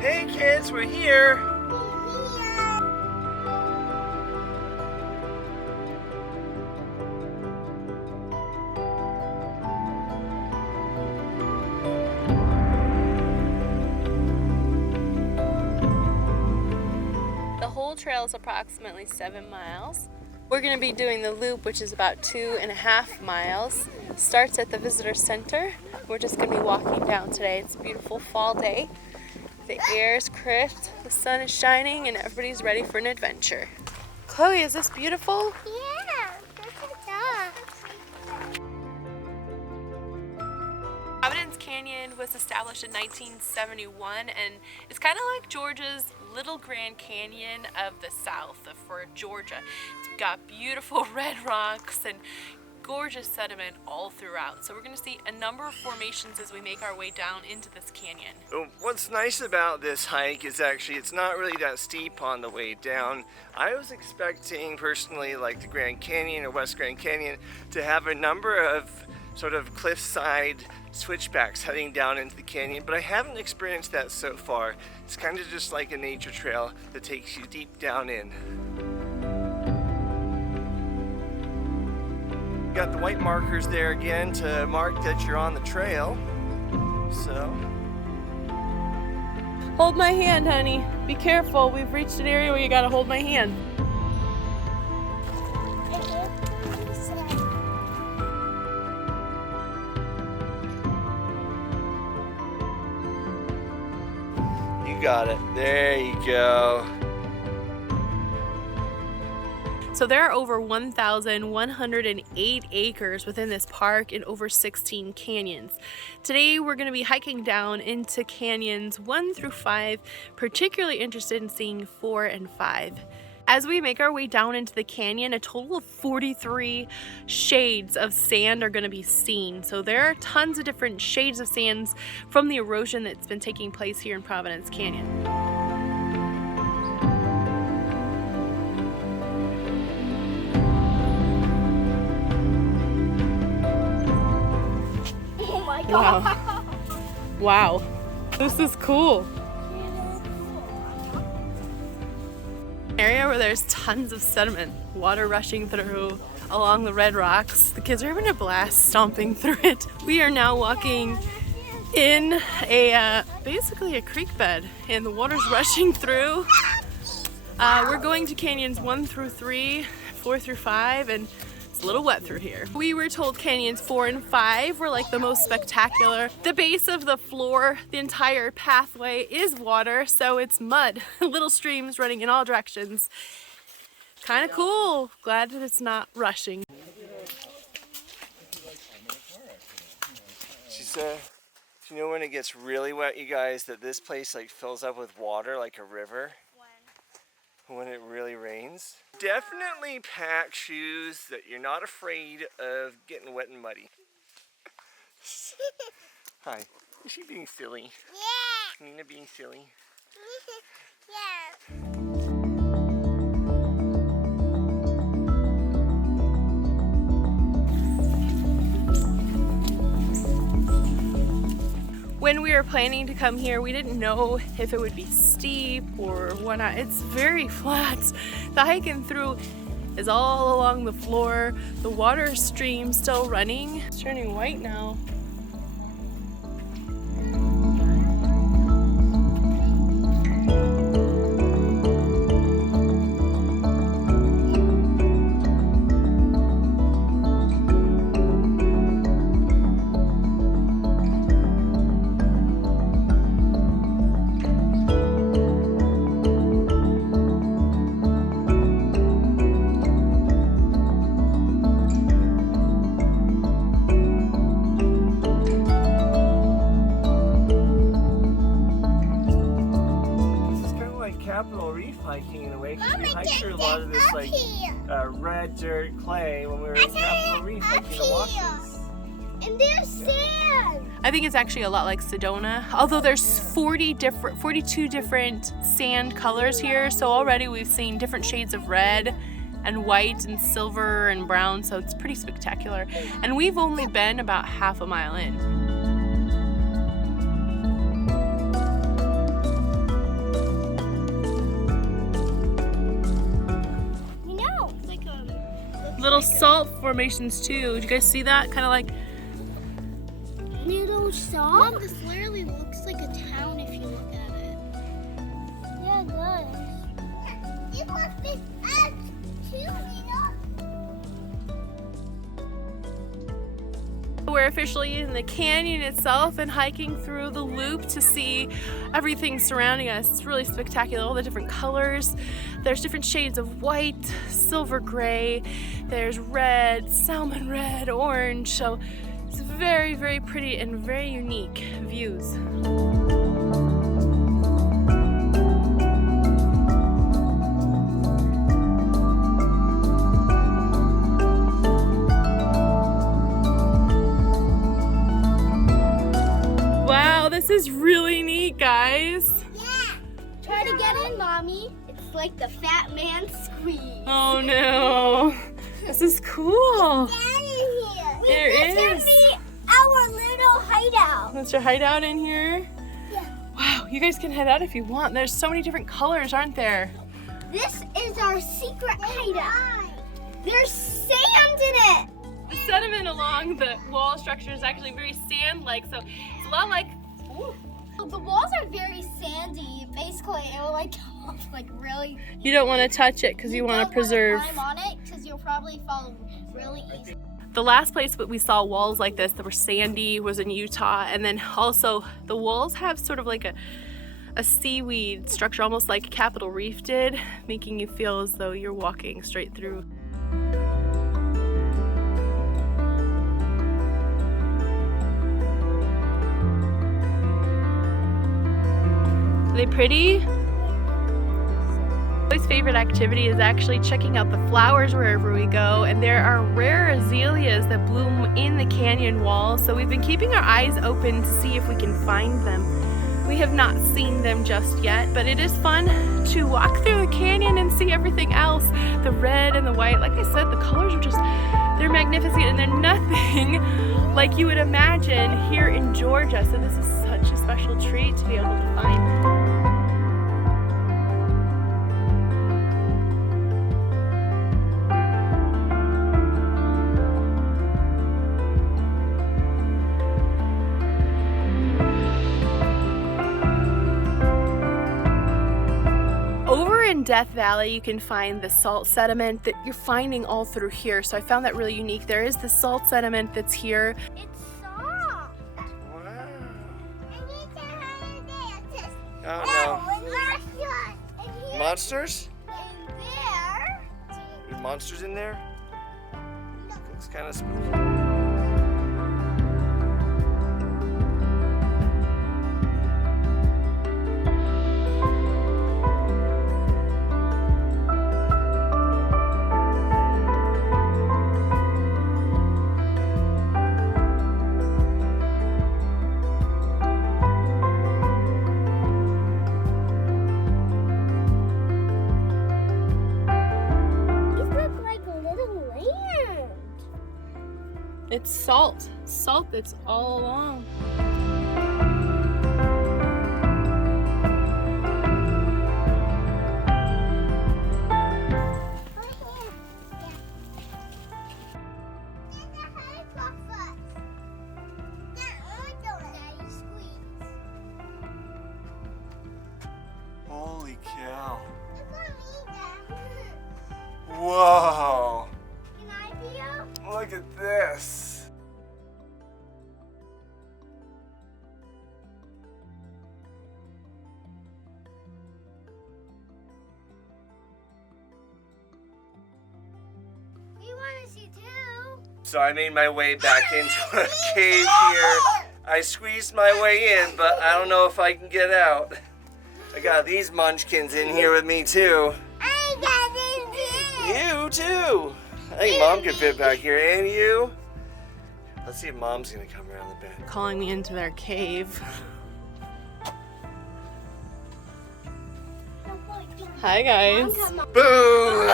Hey kids, we're here. The whole trail is approximately 7 miles. We're going to be doing the loop, which is about 2.5 miles. Starts at the visitor center. We're just going to be walking down today. It's a beautiful fall day. The air is crisp, the sun is shining, and everybody's ready for an adventure. Chloe, is this beautiful? Yeah, Providence Canyon was established in 1971, and it's kind of like Georgia's little Grand Canyon of the south for Georgia. It's got beautiful red rocks and gorgeous sediment all throughout. So we're going to see a number of formations as we make our way down into this canyon. What's nice about this hike is actually it's not really that steep on the way down. I was expecting personally, like the Grand Canyon or West Grand Canyon, to have a number of sort of cliffside switchbacks heading down into the canyon, but I haven't experienced that so far. It's kind of just like a nature trail that takes you deep down in. Got the white markers there again to mark that you're on the trail. So Hold my hand, honey. Be careful. We've reached an area where you gotta hold my hand. you got it. There you go. So there are over 1,108 acres within this park and over 16 canyons. Today we're going to be hiking down into canyons 1 through 5, particularly interested in seeing 4 and 5. As we make our way down into the canyon, a total of 43 shades of sand are going to be seen. So there are tons of different shades of sands from the erosion that's been taking place here in Providence Canyon. Wow. Wow. This is cool. Area where there's tons of sediment, water rushing through along the red rocks. The kids are having a blast stomping through it. We are now walking in basically a creek bed, and the water's rushing through. We're going to canyons 1 through 3, 4 through 5, and it's a little wet through here. We were told canyons 4 and 5 were like the most spectacular. The base of the floor, the entire pathway is water, so it's mud. Little streams running in all directions. Kind of cool. Glad that it's not rushing. She said, do you know when it gets really wet, you guys, that this place like fills up with water like a river? When it really rains. Definitely pack shoes that you're not afraid of getting wet and muddy. Hi. Is she being silly? Yeah. Nina being silly? Yeah. When we were planning to come here, we didn't know if it would be steep or whatnot. It's very flat. The hiking through is all along the floor. The water stream still running. It's turning white now. Hiking in a way, because we hiked through a lot of this like red dirt clay when we were in Capitol Reef hiking the washes. And there's sand. I think it's actually a lot like Sedona, although there's 42 different sand colors here. So already we've seen different shades of red and white and silver and brown. So it's pretty spectacular. And we've only been about half a mile in. little salt formations too. Did you guys see that? Kind of like Little salt? Mom, this literally looks like a town if you look at it. Yeah, it does. It was this us too, you know? we're officially in the canyon itself and hiking through the loop to see everything surrounding us. It's really spectacular, all the different colors. There's different shades of white, silver gray, there's red, salmon red, orange. So it's very, very pretty and very unique views. Wow, this is really neat, guys. Yeah. Try to get in, Mommy. It's like the fat man squeeze. Oh no, this is cool. Dad in here. There This is. be our little hideout. That's your hideout in here? Yeah. Wow, you guys can head out if you want. There's so many different colors, aren't there? This is our secret hideout. There's sand in it. The sediment along the wall structure is actually very sand-like, so it's a lot like, ooh, The walls are very sandy. Basically, it will like come off like really. you don't want to touch it because you want to preserve. Climb on it because you'll probably fall really easy. The last place that we saw walls like this that were sandy was in Utah, and then also the walls have sort of like a seaweed structure, almost like Capitol Reef did, making you feel as though you're walking straight through. Are they pretty? My favorite activity is actually checking out the flowers wherever we go, and there are rare azaleas that bloom in the canyon wall, so we've been keeping our eyes open to see if we can find them. We have not seen them just yet, but it is fun to walk through the canyon and see everything else. The red and the white, like I said, the colors are just, they're magnificent, and they're nothing like you would imagine here in Georgia, so this is such a special treat to be able to find. In Death Valley, you can find the salt sediment that you're finding all through here. So I found that really unique. There is the salt sediment that's here. It's soft. Wow. I need to have a dance. Oh and restaurant. And no. here. Monsters? And there. There's monsters in there? Looks kind of spooky. It's salt. Salt that's all along. Holy cow. Whoa. Can I be out? Look at this. We want to see too. So I made my way back into a cave here. I squeezed my way in, but I don't know if I can get out. I got these munchkins in here with me too. I got it. You too. I think Mom could fit back here, and you. Let's see if Mom's gonna come around the bend. Calling me into their cave. Hi guys. Boom!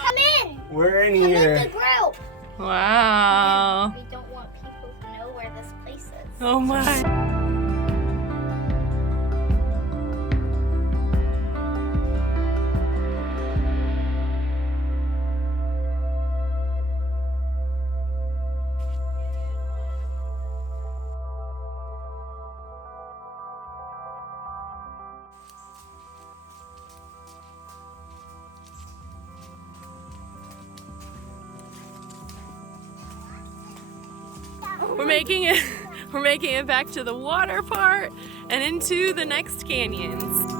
Come in. We're in Come in here. the group. Wow. We don't want people to know where this place is. Oh my. We're making it we're making it back to the water part and into the next canyons.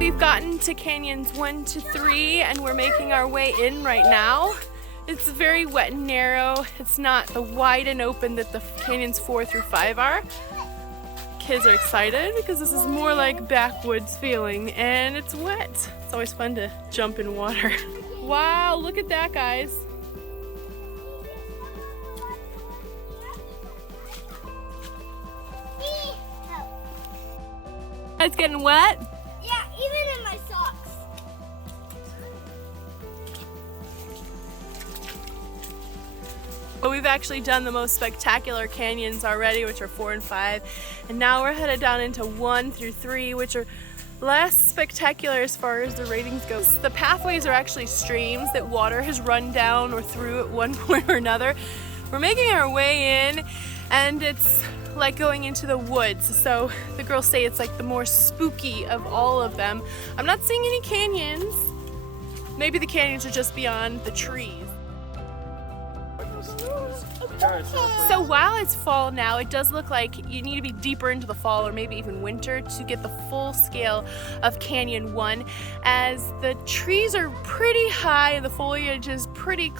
We've gotten to canyons 1 to 3 and we're making our way in right now. It's very wet and narrow. It's not the wide and open that the canyons 4 through 5 are. Kids are excited because this is more like backwoods feeling and it's wet. It's always fun to jump in water. Wow, look at that, guys. It's getting wet. Yeah, even in my socks. But we've actually done the most spectacular canyons already, which are 4 and 5. And now we're headed down into 1 through 3, which are less spectacular as far as the ratings go. The pathways are actually streams that water has run down or through at one point or another. We're making our way in and it's like going into the woods. So the girls say it's like the more spooky of all of them. I'm not seeing any canyons. Maybe the canyons are just beyond the trees. So while it's fall now, it does look like you need to be deeper into the fall or maybe even winter to get the full scale of Canyon 1, as the trees are pretty high and the foliage is pretty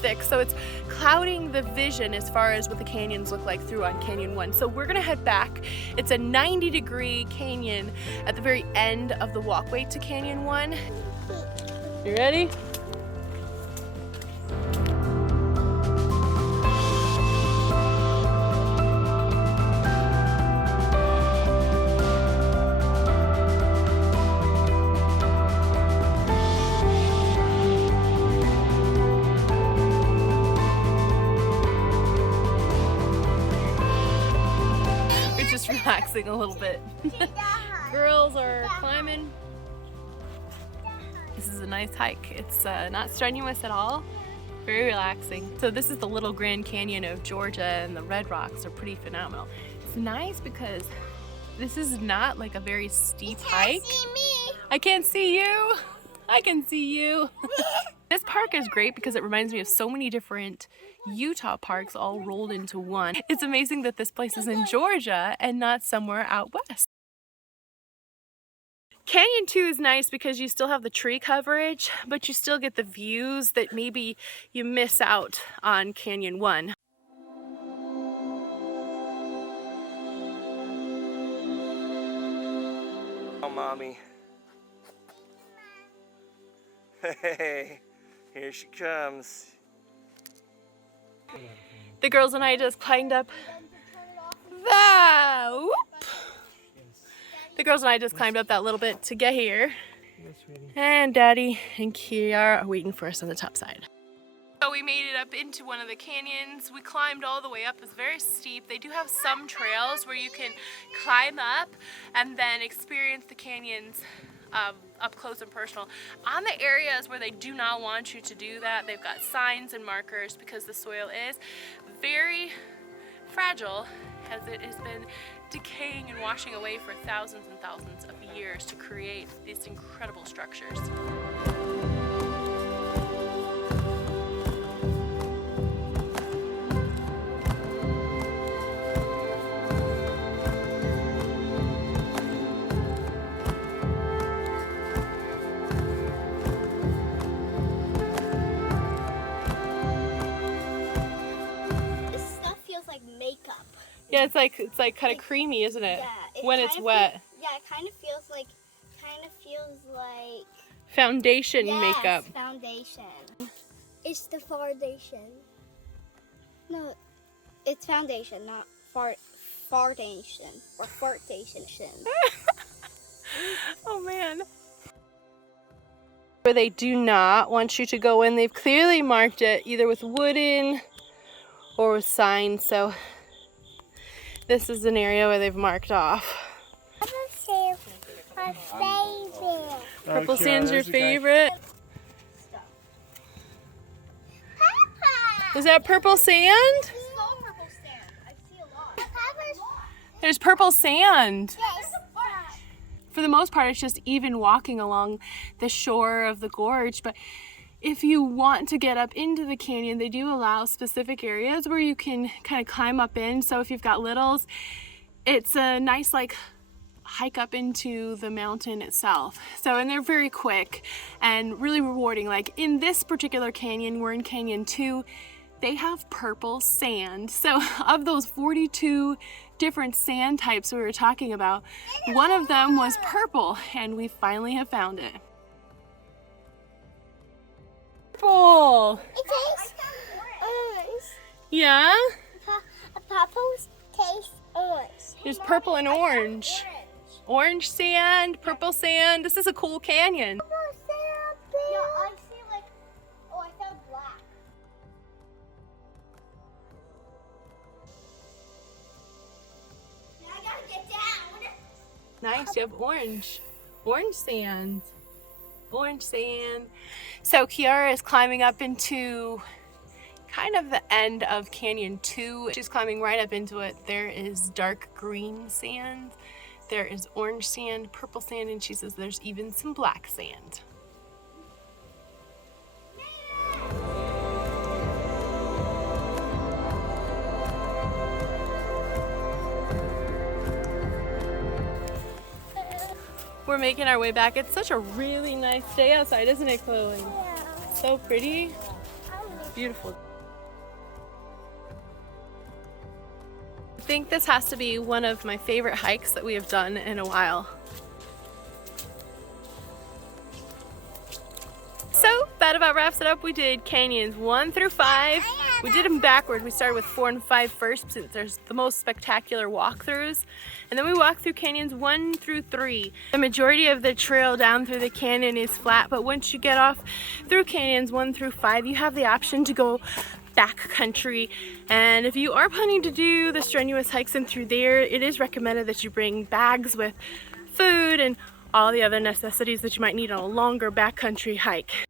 thick, so it's clouding the vision as far as what the canyons look like through on Canyon 1. So we're gonna head back. It's a 90-degree canyon at the very end of the walkway to Canyon 1. You ready? Relaxing a little bit. Girls are climbing. This is a nice hike. It's not strenuous at all. Very relaxing. So this is the Little Grand Canyon of Georgia and the red rocks are pretty phenomenal. It's nice because this is not like a very steep hike. See me. I can't see you. I can see you. This park is great because it reminds me of so many different Utah parks all rolled into one. It's amazing that this place is in Georgia and not somewhere out west. Canyon 2 is nice because you still have the tree coverage, but you still get the views that maybe you miss out on Canyon 1. Oh, mommy. Hey, here she comes. The girls and I just climbed up that. Whoop. The girls and I just climbed up that little bit to get here. And Daddy and Kiara are waiting for us on the top side. So we made it up into one of the canyons. We climbed all the way up. It's very steep. They do have some trails where you can climb up and then experience the canyons up close and personal. On the areas where they do not want you to do that, they've got signs and markers because the soil is very fragile as it has been decaying and washing away for thousands and thousands of years to create these incredible structures. Yeah, it's like kind of creamy, isn't it? Yeah, when it's wet. Yeah, it kind of feels like foundation yes, makeup. Foundation. It's the foundation. No, it's foundation, not fartation or fartation. Oh man. Where they do not want you to go in, they've clearly marked it either with wooden or with signs, so this is an area where they've marked off. My favorite. Purple sand's your favorite? Papa. Is that purple sand? Purple sand. I see a lot. There's purple sand. Yes. For the most part, it's just even walking along the shore of the gorge. But if you want to get up into the canyon, they do allow specific areas where you can kind of climb up in. So if you've got littles, it's a nice like hike up into the mountain itself. So, and they're very quick and really rewarding. Like in this particular canyon, we're in Canyon 2, they have purple sand. So of those 42 different sand types we were talking about, one of them was purple, and we finally have found it. Purple! It tastes orange. Yeah? Apples taste orange. There's purple and orange. Orange sand, purple sand. This is a cool canyon. No, I see like, oh, I found black. Now I gotta get down. Nice, you have orange. Orange sand. Orange sand. So Kiara is climbing up into kind of the end of Canyon 2. She's climbing right up into it. There is dark green sand. There is orange sand, purple sand, and she says there's even some black sand. We're making our way back. It's such a really nice day outside, isn't it, Chloe? Yeah. So pretty. Beautiful. I think this has to be one of my favorite hikes that we have done in a while. So that about wraps it up. We did canyons 1 through 5. We did them backwards. We started with 4 and 5 first since there's the most spectacular walkthroughs. And then we walked through canyons 1 through 3. The majority of the trail down through the canyon is flat, but once you get off through canyons 1 through 5, you have the option to go backcountry. And if you are planning to do the strenuous hikes in through there, it is recommended that you bring bags with food and all the other necessities that you might need on a longer backcountry hike.